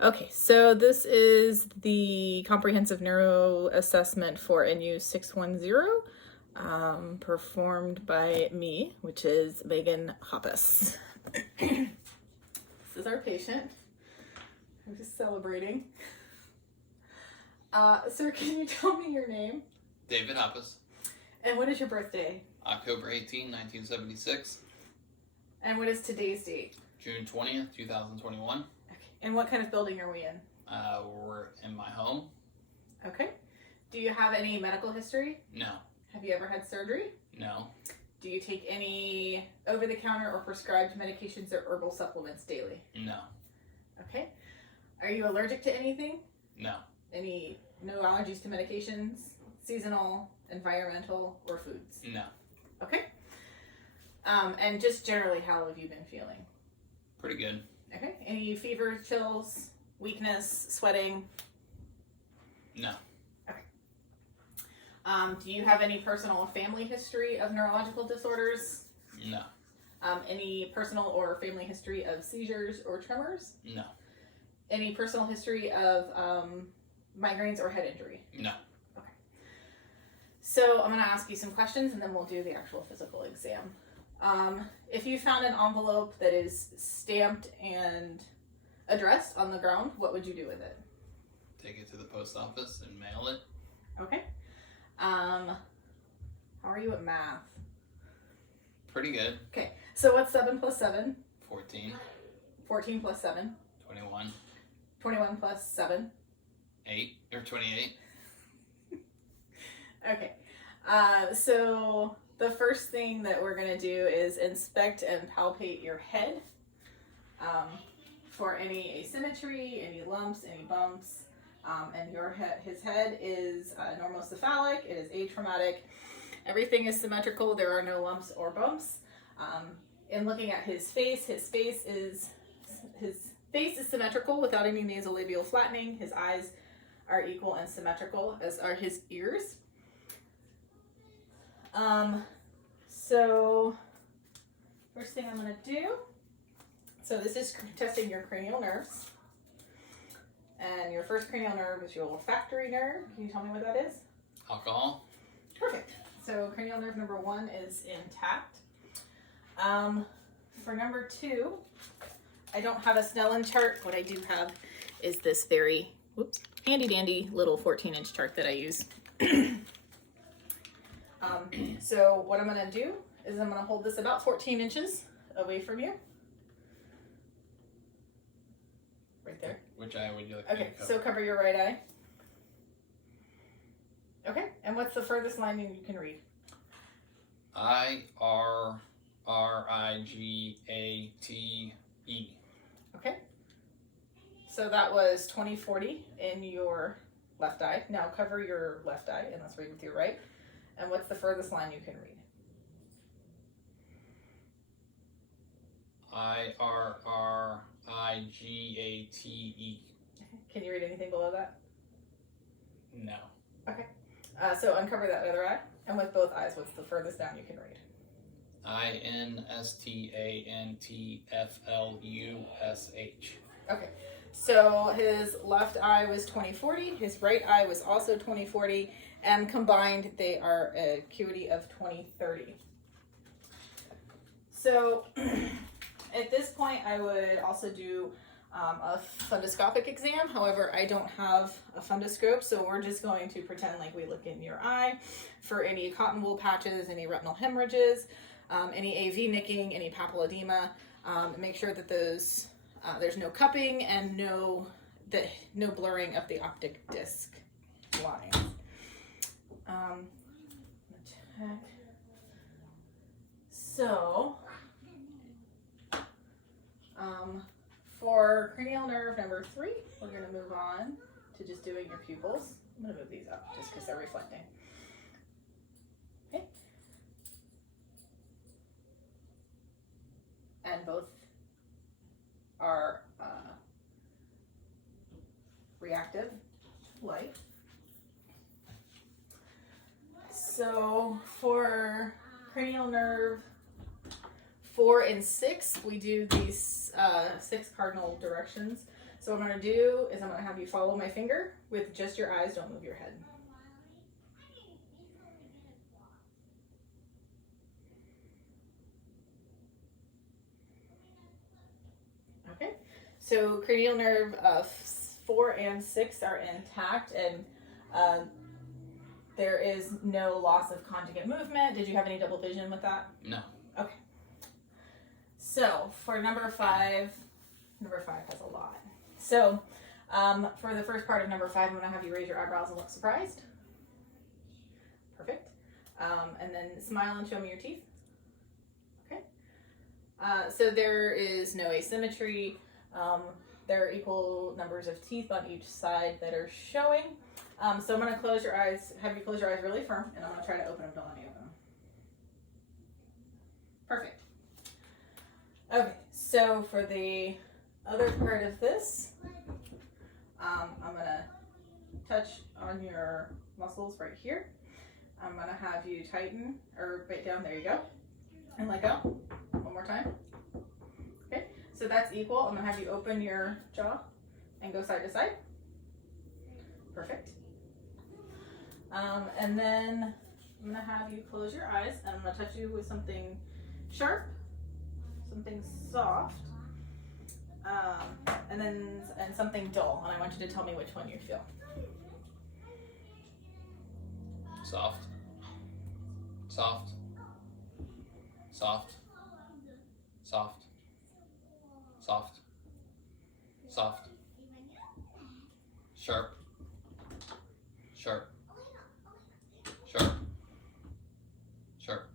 Okay, so this is the comprehensive neuro assessment for NU610, performed by me, which is Meghan Hoppes. This is our patient. I'm just celebrating. Sir, can you tell me your name? David Hoppes. And what is your birthday? October 18, 1976. And what is today's date? June 20th, 2021. Okay. And what kind of building are we in? We're in my home. Okay. Do you have any medical history? No. Have you ever had surgery? No. Do you take any over-the-counter or prescribed medications or herbal supplements daily? No. Okay. Are you allergic to anything? No. No allergies to medications, seasonal, environmental, or foods? No. Okay. And just generally, how have you been feeling? Pretty good. Okay. Any fever, chills, weakness, sweating? No. Okay. Do you have any personal or family history of neurological disorders? No. Any personal or family history of seizures or tremors? No. Any personal history of migraines or head injury? No. Okay. So I'm going to ask you some questions and then we'll do the actual physical exam. If you found an envelope that is stamped and addressed on the ground, what would you do with it? Take it to the post office and mail it. Okay. How are you at math? Pretty good. Okay. So what's 7 plus 7? 14. 14 plus 7? 21. 21 plus 7? 8 or 28. Okay. So the first thing that we're going to do is inspect and palpate your head for any asymmetry, any lumps, any bumps. And his head is normocephalic, it is atraumatic. Everything is symmetrical, there are no lumps or bumps. In looking at his face is symmetrical without any nasolabial flattening. His eyes are equal and symmetrical, as are his ears. So first thing I'm going to do, so this is testing your cranial nerves. And your first cranial nerve is your olfactory nerve. Can you tell me what that is? Alcohol. Perfect. So cranial nerve number 1 is intact. For number 2, I don't have a Snellen chart. What I do have is this very handy dandy little 14-inch chart that I use. So what I'm going to do is I'm going to hold this about 14 inches away from you. Right there. Which eye would you like Okay, to cover? so cover your right eye. Okay, and what's the furthest line you can read? IRRIGATE. Okay. So that was 20/40 in your left eye. Now cover your left eye and let's read with your right. And what's the furthest line you can read? IRRIGATE. Can you read anything below that? No. Okay. So uncover that other eye. And with both eyes, what's the furthest down you can read? INSTANTFLUSH. Okay. So his left eye was 20/40. His right eye was also 20/40. And combined, they are a acuity of 20/30. So at this point, I would also do a fundoscopic exam. However, I don't have a fundoscope, so we're just going to pretend like we look in your eye for any cotton wool patches, any retinal hemorrhages, any AV nicking, any papilledema. Make sure that those there's no cupping and no blurring of the optic disc lines. So, for cranial nerve number 3, we're going to move on to just doing your pupils. I'm going to move these up just because they're reflecting. Okay. And both are reactive light. So for cranial nerve 4 and 6, we do these 6 cardinal directions. So what I'm going to do is I'm going to have you follow my finger with just your eyes. Don't move your head. Okay. So cranial nerve 4 and 6 are intact, and there is no loss of conjugate movement. Did you have any double vision with that? No. Okay. So for number 5 has a lot. So for the first part of number 5, I'm going to have you raise your eyebrows and look surprised. Perfect. And then smile and show me your teeth. Okay. So there is no asymmetry. There are equal numbers of teeth on each side that are showing. So I'm going to close your eyes, have you close your eyes really firm, and I'm going to try to open them. Don't let me open them. Perfect. Okay, so for the other part of this, I'm going to touch on your muscles right here. I'm going to have you tighten, or bite down, there you go, and let go. One more time. Okay, so that's equal. I'm going to have you open your jaw and go side to side. Perfect. And then I'm going to have you close your eyes, and I'm going to touch you with something sharp, something soft, and something dull, and I want you to tell me which one you feel. Soft. Soft. Soft. Soft. Soft. Soft. Sharp. Sharp. Sharp. Sharp.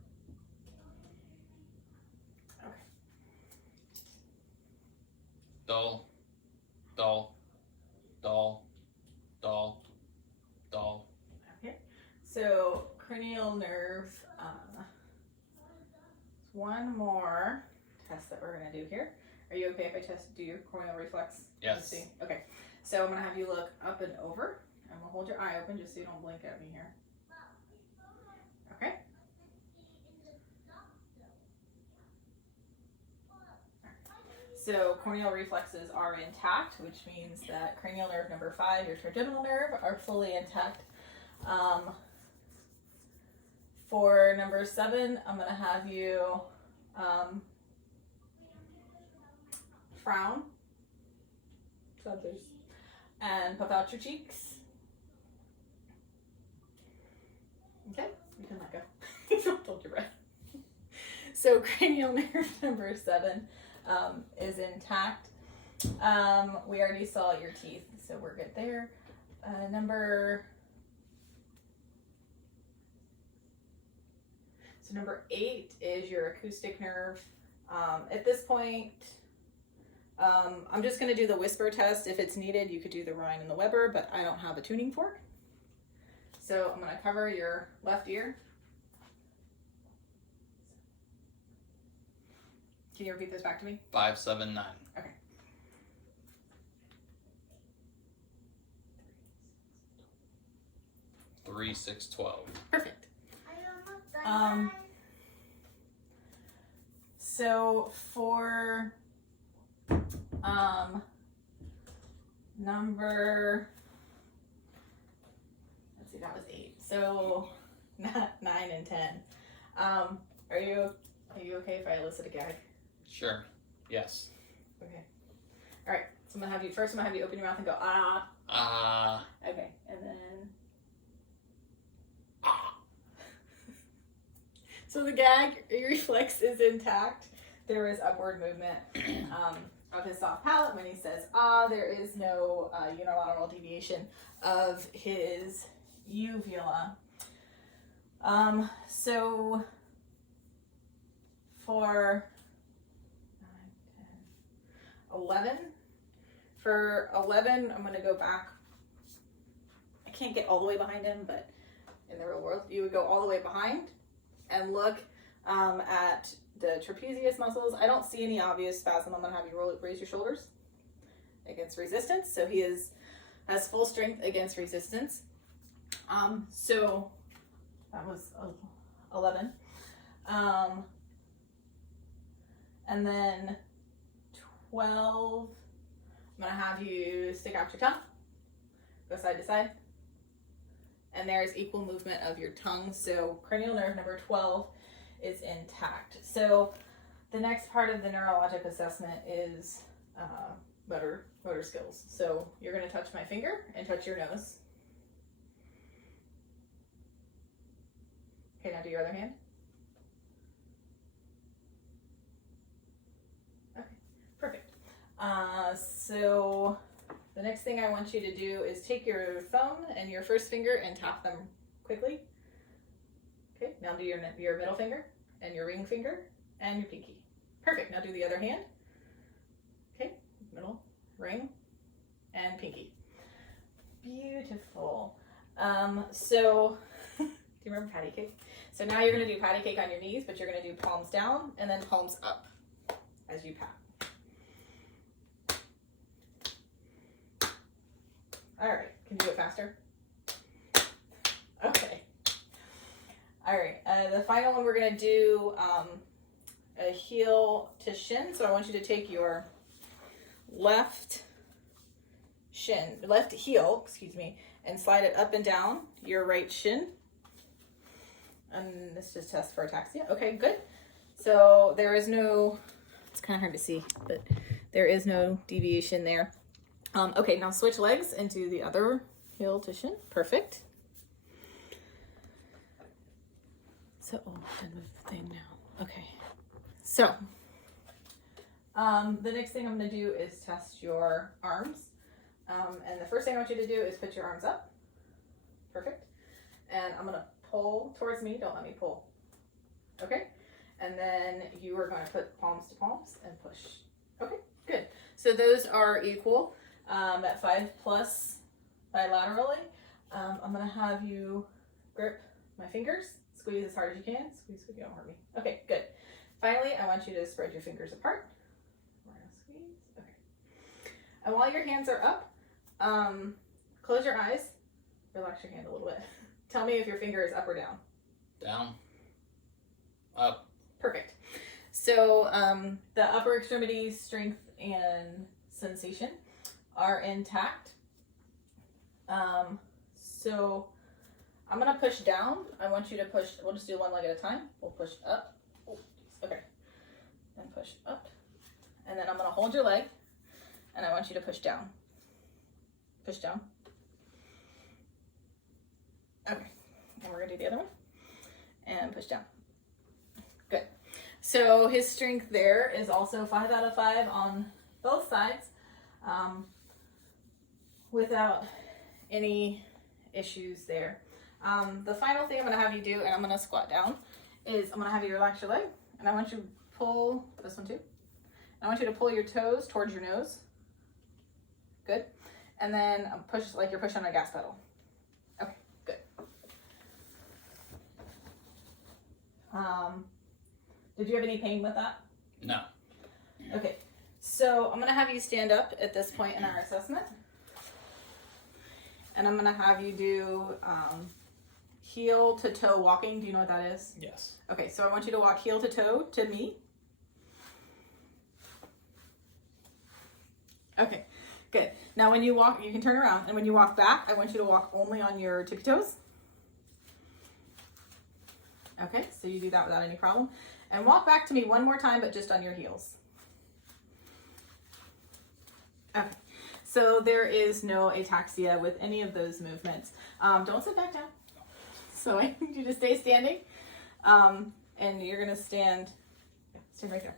Okay. Dull. Dull. Dull. Dull. Dull. Okay. So cranial nerve. One more test that we're going to do here. Are you okay if I do your corneal reflex? Yes. Let's see. Okay. So I'm going to have you look up and over, and we'll hold your eye open just so you don't blink at me here. Okay. So corneal reflexes are intact, which means that cranial nerve number 5, your trigeminal nerve, are fully intact. For number 7, I'm going to have you frown and puff out your cheeks. Okay, you can let go. Don't hold your breath. So cranial nerve number 7 is intact. We already saw your teeth, so we're good there. Number 8 is your acoustic nerve. At this point, I'm just going to do the whisper test. If it's needed, you could do the Rhine and the Weber, but I don't have a tuning fork. So I'm going to cover your left ear. Can you repeat this back to me? 579. Okay. Three, 6, 12. Perfect. So for number, let's see, that was 8. So 9 and 10. Are you okay if I elicit a gag? Sure. Yes. Okay. All right. So I'm gonna have you open your mouth and go ah. Ah. Okay, and then. So the gag reflex is intact. There is upward movement of his soft palate when he says ah. There is no unilateral deviation of his uvula. So for 11, for 11, I'm going to go back. I can't get all the way behind him, but in the real world, you would go all the way behind and look at the trapezius muscles. I don't see any obvious spasm. I'm going to have you raise your shoulders against resistance. So he has full strength against resistance. So that was 11. And then 12, I'm gonna have you stick out your tongue, go side to side. And there's equal movement of your tongue. So cranial nerve number 12 is intact. So the next part of the neurologic assessment is motor skills. So you're gonna touch my finger and touch your nose. Okay, now do your other hand. Okay, perfect. So the next thing I want you to do is take your thumb and your first finger and tap them quickly. Okay, now do your middle finger and your ring finger and your pinky. Perfect, now do the other hand. Okay, middle, ring, and pinky. Beautiful. So, do you remember patty cake? So now you're gonna do patty cake on your knees, but you're gonna do palms down and then palms up as you pat. All right, can you do it faster? Okay. All right, the final one we're gonna do a heel to shin. So I want you to take your left heel, and slide it up and down your right shin. And this just tests for ataxia. Okay, good. So there is no, it's kind of hard to see, but there is no deviation there. Okay, now switch legs into the other heel to shin. Perfect. So, oh, I didn't move the thing now. Okay. So, the next thing I'm going to do is test your arms. And the first thing I want you to do is put your arms up. Perfect. And I'm going to pull towards me. Don't let me pull. Okay. And then you are going to put palms to palms and push. Okay, good. So those are equal at 5+ bilaterally. I'm going to have you grip my fingers. Squeeze as hard as you can. Squeeze, squeeze, don't hurt me. Okay, good. Finally, I want you to spread your fingers apart. Squeeze. Okay. And while your hands are up, close your eyes. Relax your hand a little bit. Tell me if your finger is up or down. Down. Up. Perfect. So the upper extremities strength and sensation are intact. So I'm gonna push down. I want you to push, we'll just do one leg at a time. We'll push up. Oh, okay. And push up. And then I'm gonna hold your leg and I want you to push down. Push down. Okay. And we're gonna do the other one. And push down. Good. So his strength there is also 5 out of 5 on both sides, without any issues there. The final thing I'm going to have you do, and I'm going to squat down, is I'm going to have you relax your leg, and I want you to pull this one too. I want you to pull your toes towards your nose. Good. And then push like you're pushing on a gas pedal. Okay, good. Did you have any pain with that? No. Okay, so I'm going to have you stand up at this point in our assessment. And I'm going to have you do heel to toe walking. Do you know what that is? Yes. Okay, so I want you to walk heel to toe to me. Okay, good. Now when you walk, you can turn around. And when you walk back, I want you to walk only on your tippy toes. Okay, so you do that without any problem. And walk back to me one more time, but just on your heels. Okay, so there is no ataxia with any of those movements. Don't sit back down. So I need you to stay standing. And you're gonna stand right there.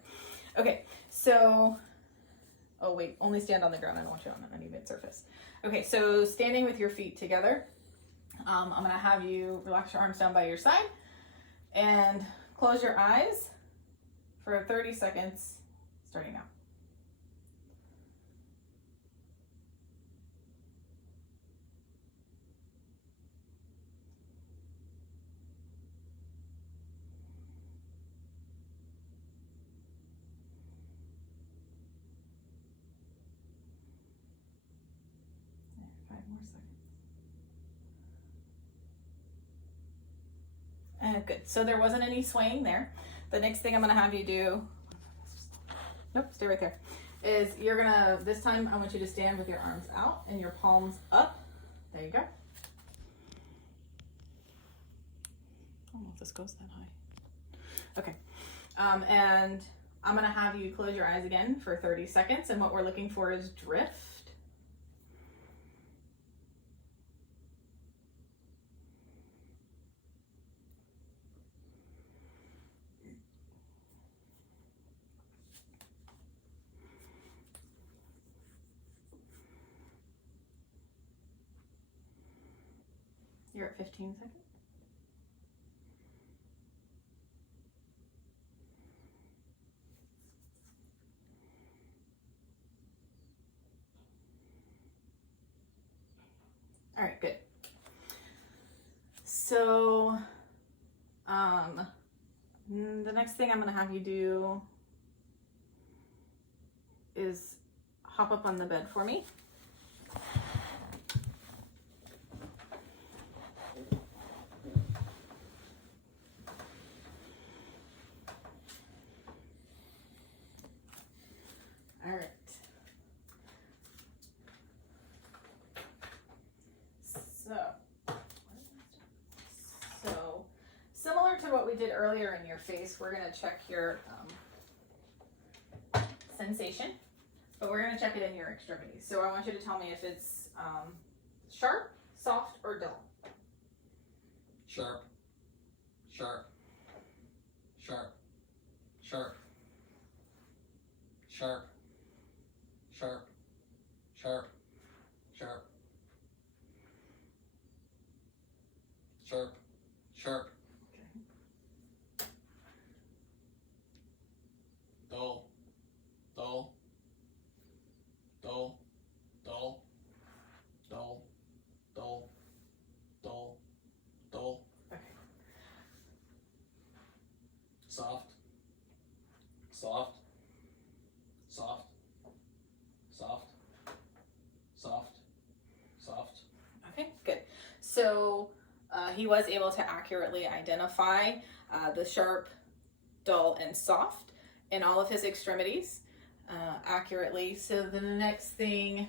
Okay, so, oh wait, only stand on the ground. I don't want you on an uneven surface. Okay, so standing with your feet together, I'm gonna have you relax your arms down by your side and close your eyes for 30 seconds, starting now. Good. So there wasn't any swaying there. The next thing I'm going to have you do, nope, stay right there, is you're gonna, this time I want you to stand with your arms out and your palms up. There you go. I don't know if this goes that high. Okay. And I'm gonna have you close your eyes again for 30 seconds, and what we're looking for is drift. You're at 15 seconds. All right, good. So, the next thing I'm gonna have you do is hop up on the bed for me. All right. So similar to what we did earlier in your face, we're gonna check your sensation, but we're gonna check it in your extremities. So I want you to tell me if it's sharp, soft, or dull. Sharp. Sharp. Sharp. Sharp. Sharp. Sharp. Sharp. Sharp. Sharp. Sharp. Okay. Dull. Dull. Dull. Dull. Dull. Dull. Dull. Dull. Okay. Soft. Soft. Soft. Soft. Soft. Soft. Okay, good. So he was able to accurately identify the sharp, dull, and soft in all of his extremities accurately. So the next thing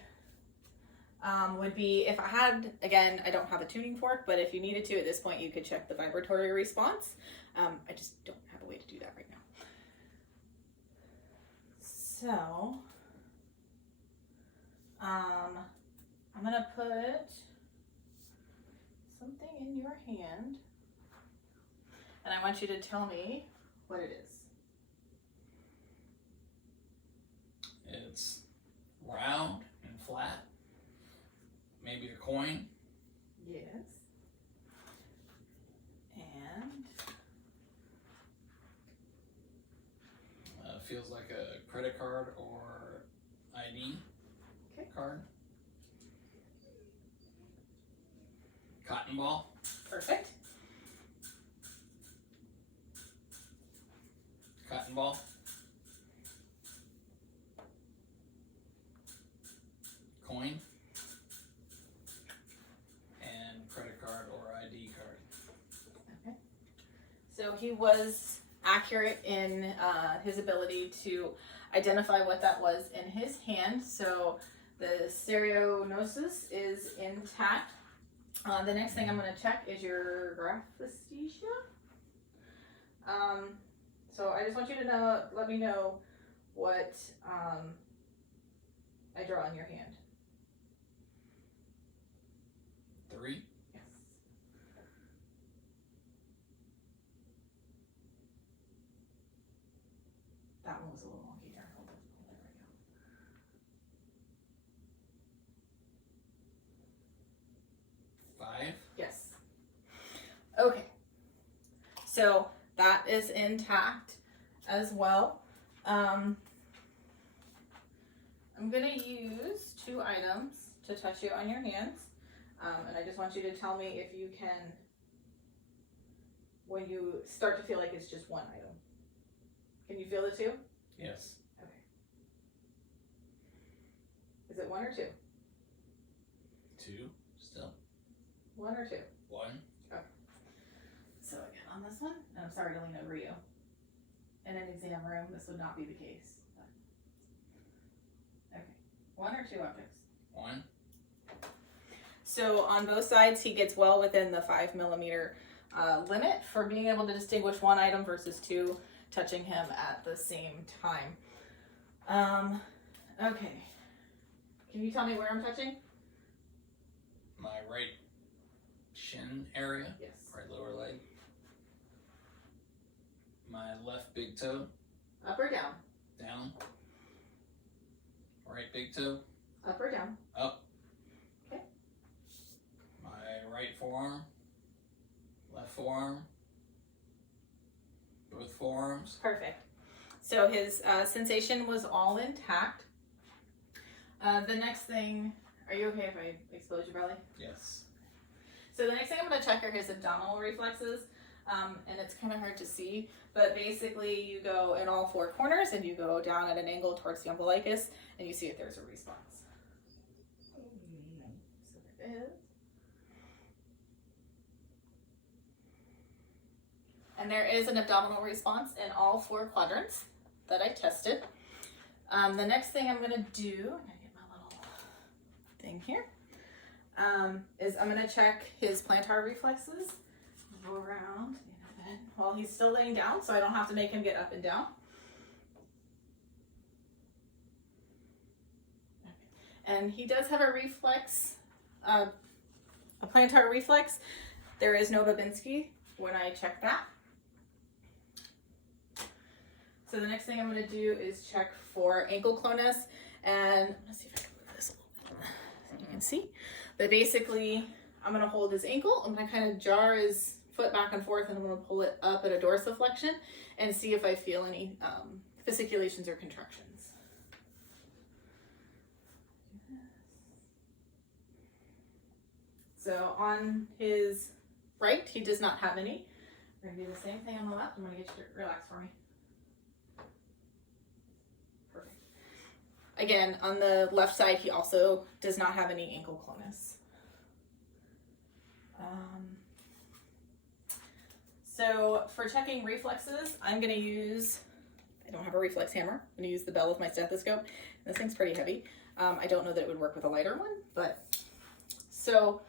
would be, if I had, again, I don't have a tuning fork, but if you needed to at this point, you could check the vibratory response. I just don't have a way to do that right now. So, I'm gonna put something in your hand, and I want you to tell me what it is. It's round and flat. Maybe a coin. Yes. And Feels like a credit card or ID card. Cotton ball. perfect. Cotton ball. Coin. And credit card or ID card. Okay. So he was accurate in his ability to identify what that was in his hand. So the stereognosis is intact. The next thing I'm going to check is your graphesthesia. So I just want you to know, let me know what I draw on your hand. 3. Yes. That one was a little wonky there. Hold on. There we go. 5. Yes. Okay. So that is intact as well. I'm gonna use 2 items to touch you on your hands. And I just want you to tell me if you can, when you start to feel like it's just one item. Can you feel the 2? Yes. Okay. Is it 1 or 2? 2. Still. 1 or 2? 1. Okay. So again, on this one, and I'm sorry to lean over you. In an exam room, this would not be the case. But One or two objects? One. So on both sides, he gets well within the 5 millimeter limit for being able to distinguish one item versus two touching him at the same time. Okay. Can you tell me where I'm touching? My right shin area. Yes. Right lower leg. My left big toe. Up or down? Down. Right big toe. Up or down? Up. Okay. My right forearm. Left forearm. Both forearms. Perfect. So his sensation was all intact. The next thing, are you okay if I expose your belly? Yes. So the next thing I'm going to check are his abdominal reflexes, and it's kind of hard to see, but basically you go in all four corners and you go down at an angle towards the umbilicus, and you see if there's a response. So there it is. And there is an abdominal response in all four quadrants that I tested. The next thing I'm going to do, I'm going to get my little thing here, is I'm going to check his plantar reflexes. Go around while he's still laying down, so I don't have to make him get up and down. And he does have a reflex, a plantar reflex. There is no Babinski when I check that. So the next thing I'm going to do is check for ankle clonus, and let's see if I can move this a little bit so you can see. But basically, I'm going to hold his ankle. I'm going to kind of jar his foot back and forth, and I'm going to pull it up at a dorsiflexion and see if I feel any fasciculations or contractions. So on his right, he does not have any. We're going to do the same thing on the left. I'm going to get you to relax for me. Perfect. Again, on the left side, he also does not have any ankle clonus. So for checking reflexes, I'm going to use, I don't have a reflex hammer. I'm going to use the bell of my stethoscope. This thing's pretty heavy. I don't know that it would work with a lighter one, but so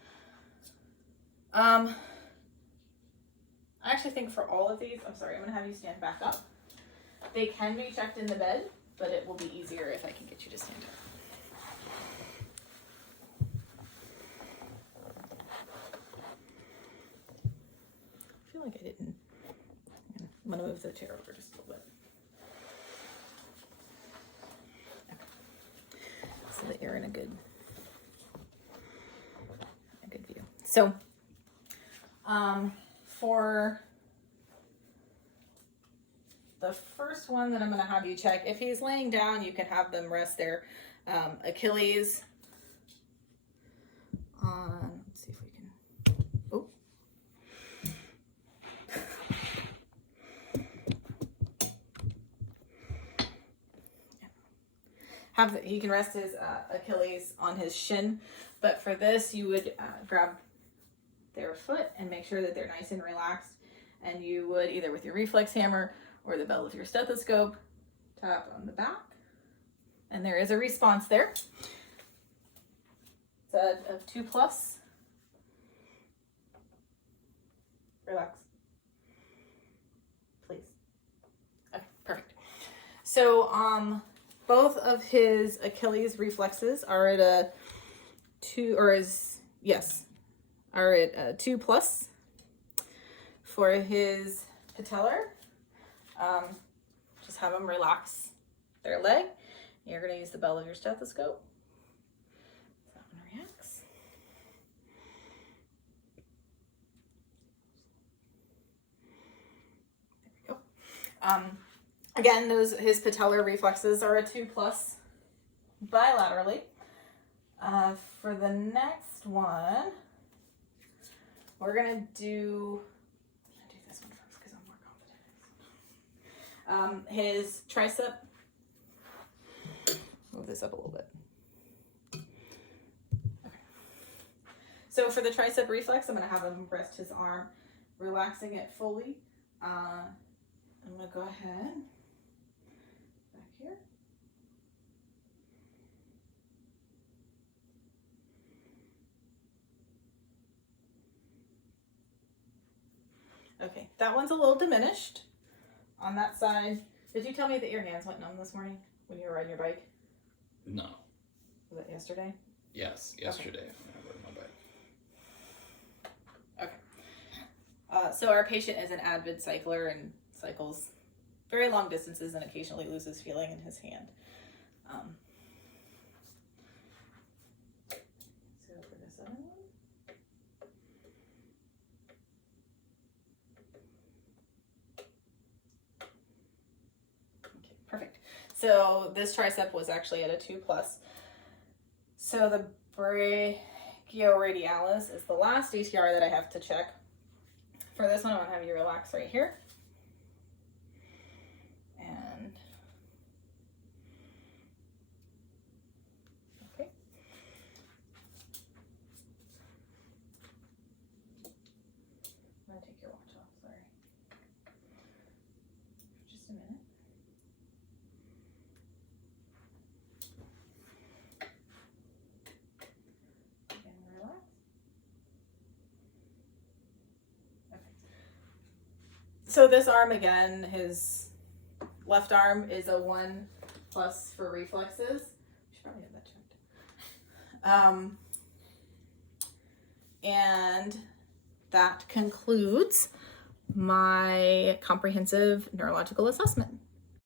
I actually think for all of these, I'm sorry, I'm going to have you stand back up. They can be checked in the bed, but it will be easier if I can get you to stand up. I feel like I didn't. I'm going to move the chair over just a little bit. Okay. So that you're in a good view. So for the first one that I'm going to have you check, if he's laying down, you can have them rest their Achilles on, let's see if we can, oh. He can rest his Achilles on his shin, but for this you would grab their foot and make sure that they're nice and relaxed, and you would either with your reflex hammer or the bell of your stethoscope tap on the back, and there is a response there. It's a 2+. Relax, please. Okay, perfect. So both of his Achilles reflexes are at a 2, or is, yes, are at a 2+. For his patellar, just have them relax their leg. You're going to use the bell of your stethoscope. So that one reacts. There we go. Again, his patellar reflexes are a 2+ bilaterally. For the next one, we're going to do this one first because I'm more confident. His tricep. Move this up a little bit. Okay. So for the tricep reflex, I'm going to have him rest his arm, relaxing it fully. I'm going to go ahead back here. that one's a little diminished on that side. Did you tell me that your hands went numb this morning when you were riding your bike? No. Was it yesterday? Yes, yesterday when I rode my bike. Okay. So our patient is an avid cycler and cycles very long distances and occasionally loses feeling in his hand. So for this other one. Okay, perfect. So this tricep was actually at a 2+. So the brachioradialis is the last ATR that I have to check. For this one, I'm gonna have you relax right here. And, okay. I'm gonna take your watch off, sorry. Just a minute. Again, relax. Okay. So this arm again, his left arm is a 1+ for reflexes. We should probably have that checked. And that concludes my comprehensive neurological assessment.